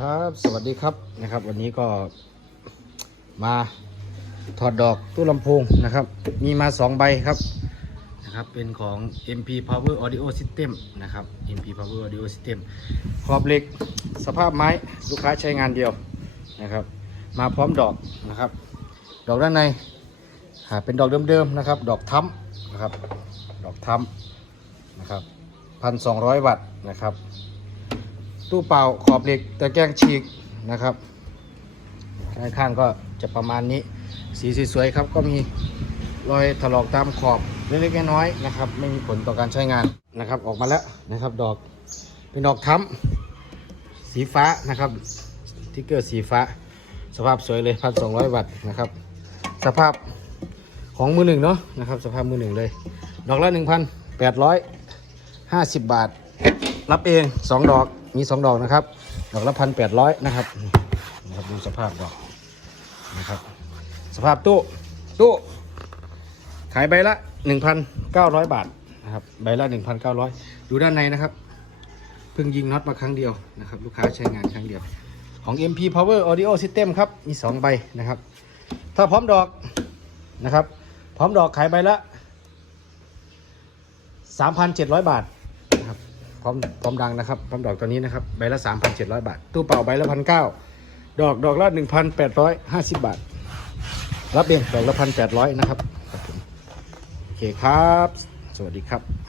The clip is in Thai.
ครับสวัสดีครับนะครับ วันนี้ก็มาถอดดอกตู้ลำโพงนะครับ มีมา 2 ใบครับนะครับเป็นของ MP Power Audio System นะครับ MP Power Audio System ขอบเหล็กสภาพไม้ลูกค้าใช้งานเดียวนะครับ มาพร้อมดอกนะครับ ดอกด้านในเป็นดอกเดิมๆนะครับ ดอกทั้มนะครับ ดอกทั้มนะครับพันสองร้อยวัตต์นะครับ ตู้เปล่าขอบเหล็กตะแกงฉีกนะครับด้านข้างก็จะประมาณนี้ สีสวยๆครับก็มีรอยถลอกตามขอบเล็กๆน้อยๆนะครับ ไม่มีผลต่อการใช้งานนะครับ ออกมาแล้วนะครับดอกเป็นดอกค้ำสีฟ้านะครับทิกเกอร์สีฟ้า สภาพสวยเลยพันสองร้อยวัตต์นะครับ สภาพของมือหนึ่งเนาะนะครับ สภาพมือหนึ่งเลย ดอกละหนึ่งพันแปดร้อยห้าสิบบาท รับเองสองดอก มีสองดอกนะครับ ดอกละพันแปดร้อยนะครับนะครับดูสภาพดอกนะครับ สภาพตู้ตู้ขายใบละหนึ่งพันเก้าร้อยบาทนะครับใบละหนึ่งพันเก้าร้อยดูด้านในนะครับเพิ่งยิงน็อตมาครั้งเดียวนะครับ ลูกค้าใช้งานครั้งเดียว ของ MP Power Audio System ครับ มีสองใบนะครับ ถ้าพร้อมดอกนะครับ พร้อมดอกขายใบละ 3,700 บาทนะครับ พร้อมพร้อมดังนะครับพร้อมดอกตัวนี้นะครับใบละ 3,700 บาท ตู้เป่าใบละพันเก้าดอกดอกละ 1,850 บาท รับเองดอกละ1,800นะครับครับโอเคครับ สวัสดีครับ